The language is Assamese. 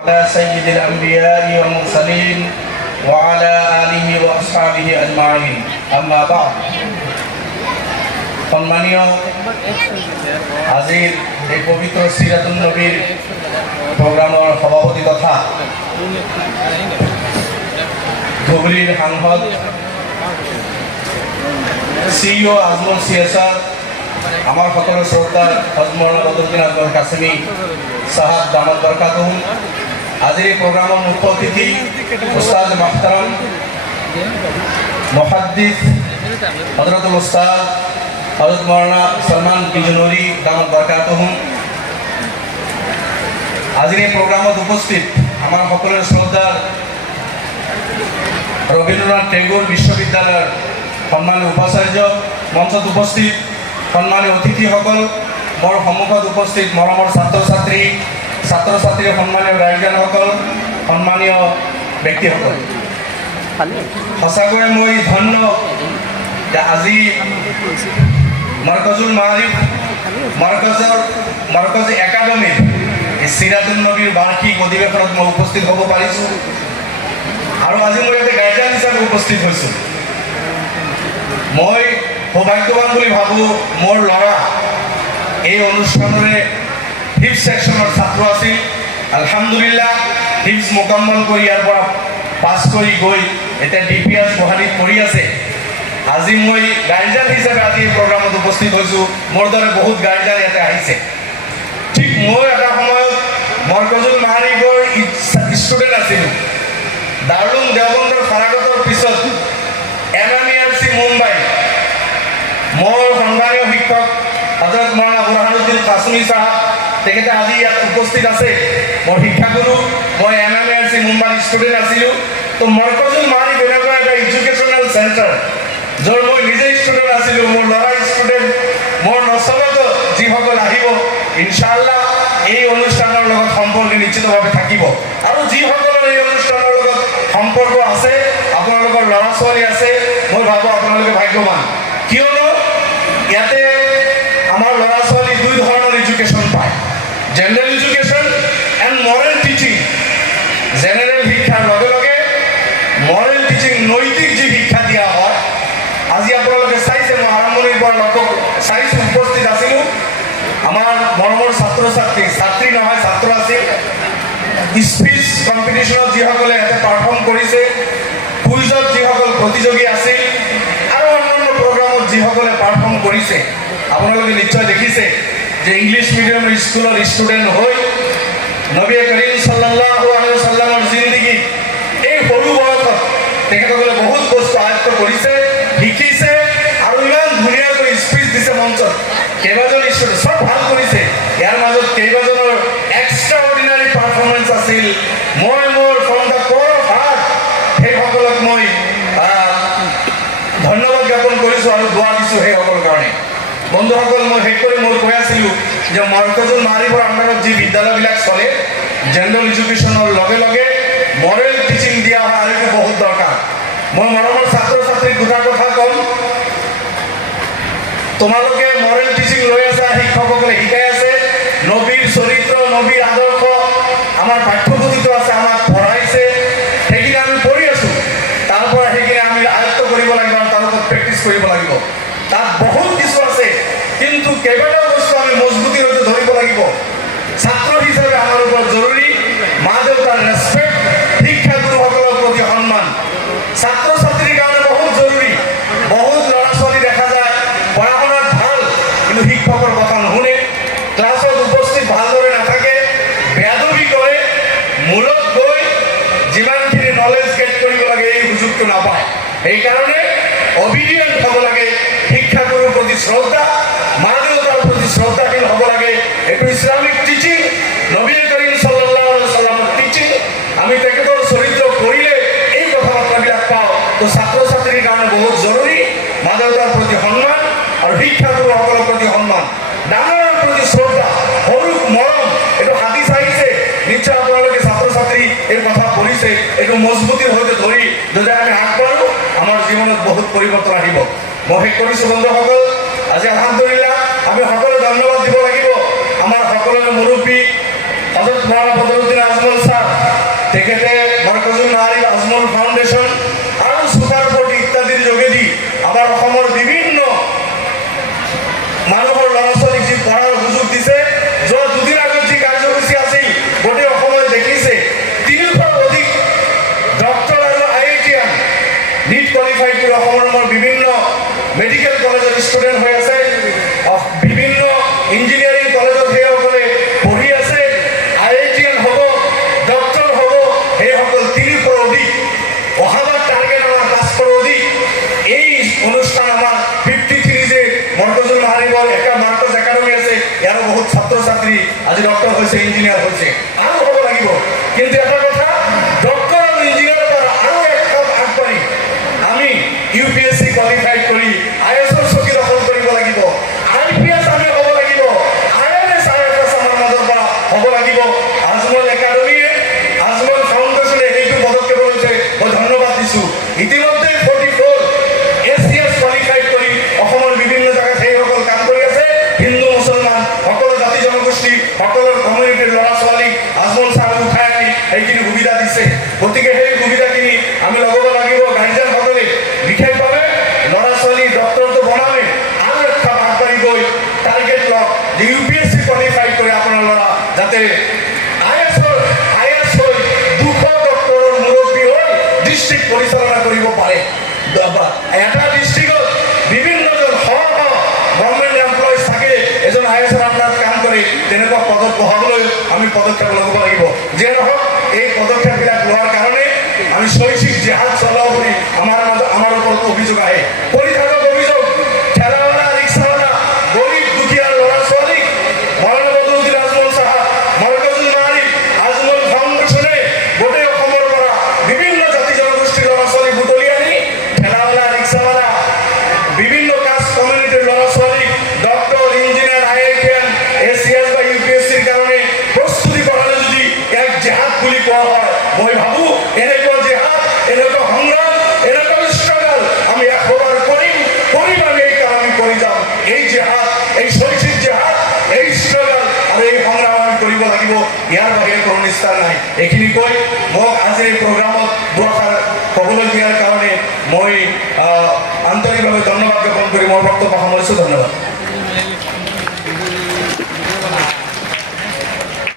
على سيد الأنبياء والمرسلين وعلى آله وأصحابه أجمعين أما بعد সম্মানীয় আজিৰ এই পবিত্ৰ সীৰত النبীৰ প্ৰগ্ৰামৰ সভাপতি তথা ধুবুৰীৰ সাংসদ CEO আজমল CSR আমার সকলের শ্রদ্ধার হজমৌলানা বদরুদ্দিন আজমল কাসেমি সাহাব দামাত বরকাতুহুম আজির এই প্রোগ্রামের মুখ্য অতিথি উস্তাদ মোহতারাম মুহাদ্দিস হযরতুল উস্তাদ হযরত মাওলানা সলমান বিজনৌরি দামাত বরকাতুহুম আজির এই প্রোগ্রামত উপস্থিত আমার সকলের শ্রদ্ধার রবীন্দ্রনাথ টেগোর বিশ্ববিদ্যালয়ের সম্মানীয় উপাচার্য মঞ্চত উপস্থিত সম্মানীয় অতিথিসকল মোৰ সন্মুখত উপস্থিত মৰমৰ ছাত্ৰ ছাত্ৰীৰ সম্মানীয় গাৰ্জিয়ানসকল সম্মানীয় ব্যক্তিসকল সঁচাকৈ মই ধন্য যে আজি মৰকজুল মাৰিফ মৰকজ একাডেমীৰ সিৰাতুন নবীৰ বাৰ্ষিক অধিৱেশনত মই উপস্থিত হ'ব পাৰিছোঁ আৰু আজি মই ইয়াতে গাৰ্জিয়ান হিচাপে উপস্থিত হৈছোঁ মই সৌভাগ্যৱান বুলি ভাবোঁ মোৰ ল'ৰা এই অনুষ্ঠানৰে ফিফ্থ ছেকশ্যনৰ ছাত্ৰ আছিল আলহামদুলিল্লাহ ফিফ্থ মুকম্মল কৰি ইয়াৰ পৰা পাছ কৰি গৈ এতিয়া DPS গুৱাহাটীত কৰি আছে আজি মই গাৰ্জিয়ান হিচাপে আজি এই প্ৰগ্ৰামত উপস্থিত হৈছোঁ মোৰ দৰে বহুত গাৰ্জিয়ান ইয়াতে আহিছে ঠিক মই এটা সময়ত মৰকজুল মাৰিফৰ ষ্টুডেণ্ট আছিলোঁ দাৰুল দেওবন্দৰ ফাৰাগতৰ পিছত MLA মুম্বাই মোৰ সন্মানীয় শিক্ষক হযৰত মাওলানা বুৰহানুদ্দিন কাসমি সাহেব তেখেতে আজি ইয়াত উপস্থিত আছে মোৰ শিক্ষাগুৰু মই MLA মুম্বাইৰ ষ্টুডেণ্ট আছিলোঁ তো মৰকজুল মাৰিফ এনেকুৱা এটা এডুকেশ্যনেল চেণ্টাৰ য'ৰ মই নিজে ষ্টুডেণ্ট আছিলোঁ মোৰ ল'ৰা ষ্টুডেণ্ট মোৰ নচলত যিসকল আহিব ইনশাআল্লাহ এই অনুষ্ঠানৰ লগত সম্পৰ্ক নিশ্চিতভাৱে থাকিব আৰু যিসকলৰ এই অনুষ্ঠানৰ লগত সম্পৰ্ক আছে আপোনালোকৰ ল'ৰা ছোৱালী আছে মই ভাবোঁ আপোনালোকে ভাগ্যৱান কিয়নো ইয়াতে আমাৰ ল'ৰা ছোৱালী দুই ধৰণৰ এডুকেশ্যন পায় general education and Morrell teaching general শিক্ষাৰ লগে লগে মৰেল টিচিং নৈতিক যি শিক্ষা দিয়া হয় আজি আপোনালোকে চাইছে মই আৰম্ভণিৰ পৰা লক্ষ্য চাইছোঁ উপস্থিত আছিলোঁ আমাৰ মৰমৰ ছাত্ৰী নহয় ছাত্ৰ আছিল স্পীচ কম্পিটিশ্যনত যিসকলে ইয়াতে পাৰফৰ্ম কৰিছে কুইজত যিসকল প্ৰতিযোগী আছিল আৰু অন্যান্য প্ৰগ্ৰামত যিসকলে পাৰফৰ্ম কৰিছে আপোনালোকে নিশ্চয় দেখিছে যে ইংলিছ মিডিয়ামৰ স্কুলৰ ষ্টুডেণ্ট হৈ নবী কৰীম সাল্লাল্লাহু আলাইহি ওয়াসাল্লামৰ জিন্দগী এই সৰু বয়সত তেখেতসকলে বহুত বস্তু আয়ত্ত কৰিছে শিকিছে আৰু ইমান ধুনীয়াকৈ স্পীচ দিছে মঞ্চত কেইবাজন ষ্টুডেণ্ট চব ভাল কৰিছে ইয়াৰ মাজত কেইবাজনৰ এক্সট্ৰা অৰ্ডিনাৰী পাৰফৰ্মেঞ্চ আছিল মই মোৰ ফ্ৰম দ্য কোৰ অফ হাৰ্ট সেইসকলক মই ধন্যবাদ জ্ঞাপন কৰিছোঁ আৰু দোৱা দিছোঁ সেইসকলৰ কাৰণে বন্ধুসকল মই শেষ কৰি মই কৈ আছিলোঁ যে মৰকজুল মাৰিফৰ আণ্ডাৰত যি বিদ্যালয়বিলাক চলে জেনেৰেল এডুকেশ্যনৰ লগে লগে মৰেল টিচিং দিয়া হয় আৰু এইটো বহুত দৰকাৰ মই মৰমৰ ছাত্ৰ ছাত্ৰীক দুটা কথা ক'ম তোমালোকে মৰেল টিচিং লৈ আছা শিক্ষকসকলে শিকাই আছে নবীৰ চৰিত্ৰ নবীৰ আদৰ্শ আমাৰ পাঠ্যপুথিতো আছে আমাক পঢ়াইছে সেইখিনি আমি পঢ়ি আছোঁ তাৰ পৰা সেইখিনি আমি আয়ত্ত কৰিব লাগিব আৰু তাৰ ওপৰত প্ৰেক্টিচ কৰিব লাগিব তাত বহুত কিছু আছে কিন্তু কেইবাটাও বস্তু আমি মজবুতিৰ সৈতে ধৰিব লাগিব ছাত্ৰ হিচাপে আমাৰ ওপৰত জৰুৰী মা দেউতাৰ ৰেচপেক্ট শিক্ষাগুৰুসকলৰ প্ৰতি সন্মান ছাত্ৰ ছাত্ৰীৰ কাৰণে বহুত জৰুৰী বহুত ল'ৰা ছোৱালী দেখা যায় পঢ়া শুনাত ভাল কিন্তু শিক্ষকৰ কথা নুশুনে ক্লাছত উপস্থিত ভালদৰে নাথাকে বেয়াদবি কৰে মূলত গৈ যিমানখিনি নলেজ গেট কৰিব লাগে এই সুযোগটো নাপায় সেইকাৰণে অবিডিয়েণ্ট হ'ব লাগে শিক্ষাগুৰুৰ প্ৰতি শ্ৰদ্ধা মা দেউতাৰ প্ৰতি শ্ৰদ্ধাশীল হ'ব লাগে এইটো ইছলামিক টিচিং নবী কৰীম সাল্লাল্লাহু আলাইহি ওয়াসাল্লামৰ টিচিং আমি তেখেতৰ চৰিত্ৰ পঢ়িলে এই কথা বাৰ্তাবিলাক পাওঁ তো ছাত্ৰ ছাত্ৰীৰ কাৰণে বহুত জৰুৰী মা দেউতাৰ প্ৰতি সন্মান আৰু শিক্ষাগুৰুসকলৰ প্ৰতি সন্মান ডাঙৰৰ প্ৰতি শ্ৰদ্ধা সৰুক মৰম এইটো হাদিছ আহিছে নিশ্চয় আপোনালোকে ছাত্ৰ ছাত্ৰী এই কথা পঢ়িছে এইটো মজবুতিৰ সৈতে ধৰি যদি আমি আগবাঢ়ো আমাৰ জীৱনত বহুত পৰিৱৰ্তন আহিব মই শেষ কৰিছোঁ বন্ধুসকল আজি আলহামদুলিল্লাহ আমি সকলোৱে ধন্যবাদ দিব লাগিব আমাৰ সকলোৰে মুৰব্বী হযৰত মাওলানা বদৰুদ্দিন আজমল স্যাৰ তেখেতে মৰকজুল নাৰী আজমল ফাউণ্ডেশ্যন আৰু ছুপাৰ বডি ইত্যাদিৰ যোগেদি আমাৰ অসমৰ বিভিন্ন মানুহৰ ল'ৰা ছোৱালীক যি পঢ়াৰ সুযোগ দিছে। যোৱা দুদিন আগত যি কাৰ্যসূচী আছিল গোটেই অসমত দেখিছে 300ৰ অধিক ডক্টৰ আৰু IITian নিট কোৱালিফাইড কৰি অসমৰ বিভিন্ন মেডিকেল কলেজত ষ্টুডেণ্ট হৈ আছে, বিভিন্ন ইঞ্জিনিয়াৰিং কলেজত সেইসকলে পঢ়ি আছে। IITian হ'ব, ডক্টৰ হ'ব, সেইসকল 300ৰ অধিক। অহাবাৰ টাৰ্গেট আমাৰ 500ৰ অধিক। এই অনুষ্ঠান আমাৰ 53 যে মৰকজুল মাহাৰিবৰ মাৰ্কজ একাডেমি আছে, ইয়াৰো বহুত ছাত্ৰ ছাত্ৰী আজি ডক্টৰ হৈছে, ইঞ্জিনিয়াৰ হৈছে, আৰু হ'ব লাগিব। কিন্তু এটা কথা, ডক্টৰ আৰু ইঞ্জিনিয়াৰৰ পৰা আৰু এক কাম আগবাঢ়ি আমি UPSC কোৱালিফাইড কৰি IASৰ চকী দখল কৰিব লাগিব। IPS আমি হ'ব লাগিব, IRS IFS আমাৰ মাজৰ পৰা হ'ব লাগিব। আজমল একাডেমিয়ে, আজমল ফাউণ্ডেশ্যনে এইটো পদক্ষেপ লৈছে, মই ধন্যবাদ দিছোঁ। ইতিমধ্যে 44 SCS কোৱালিফাইড কৰি অসমৰ বিভিন্ন জেগাত সেইসকল কাম কৰি আছে। হিন্দু মুছলমান সকলো জাতি জনগোষ্ঠী সকলৰ কমিউনিটিৰ ল'ৰা ছোৱালীক আজমল ছাৰে উঠাই আনি এইখিনি সুবিধা দিছে। গতিকে সেই সুবিধাখিনি আমি ল'ব লাগিব। গাৰ্জেনসকলে বিশেষভাৱে ল'ৰা ছোৱালী ডক্টৰটো বনাবে, আৰু এক কাম আগবাঢ়ি গৈ টাৰ্গেট লওক যে UPSC কোৱালিফাইড কৰি আপোনাৰ ল'ৰা যাতে IAS হৈ 200 ডক্টৰৰ মুৰব্বী হৈ ডিষ্ট্ৰিক্ট পৰিচালনা কৰিব পাৰে। এটা ডিষ্ট্ৰিক্টত বিভিন্নজন গভৰ্ণমেণ্ট এমপ্লয়িজ থাকে, এজন IASৰ আণ্ডাৰত কাম কৰে, তেনেকুৱা পদত বহাবলৈ আমি পদক্ষেপ ল'ব লাগিব। যিয়ে নহওক, এই পদক্ষেপবিলাক লোৱাৰ কাৰণে আমি শৈক্ষিক জেহাদ চলাওঁ বুলি আমাৰ ওপৰত অভিযোগ আহে। কৰি থাকক অভিযোগ। ঠেলাৱালা, ৰিক্সাৱালা, গৰীব দুখীয়াৰ ল'ৰা ছোৱালীক মৌলানা বদৰুদ্দিন আজমল চাহাব, মৰকজুল নাৰী আজমল ফাউণ্ডেশ্যনে গোটেই অসমৰ পৰা বিভিন্ন জাতি জনগোষ্ঠীৰ ল'ৰা ছোৱালী বুটলি আনি ঠেলাৱালা, ৰিক্সাৱালা, বিভিন্ন কাষ্ট কমিউনিটিৰ ল'ৰা ছোৱালীক ডক্টৰ, ইঞ্জিনিয়াৰ, IITian, SCS বা UPSCৰ কাৰণে প্ৰস্তুতি কৰালে যদি এক জেহাদ বুলি কোৱা হয়, মই ভাবোঁ এনেকুৱা জেহাদ, এনেকুৱা সংগ্ৰাম, এনেকুৱা ষ্ট্ৰাগল আমি 100বাৰ কৰিম আমি এই কাম আমি কৰি যাম। এই জেহাদ, এই শৈক্ষিক জেহাদ, এই ষ্ট্ৰাগল আৰু এই সংগ্ৰাম আমি কৰিব লাগিব। ইয়াৰ বাহিৰে কোনো নিস্তাৰ নাই। এইখিনি কৈ মোক আজিৰ এই প্ৰগ্ৰামত দুআষাৰ ক'বলৈ দিয়াৰ কাৰণে মই আন্তৰিকভাৱে ধন্যবাদ জ্ঞাপন কৰি মোৰ বক্তব্য সামৰিছোঁ। ধন্যবাদ।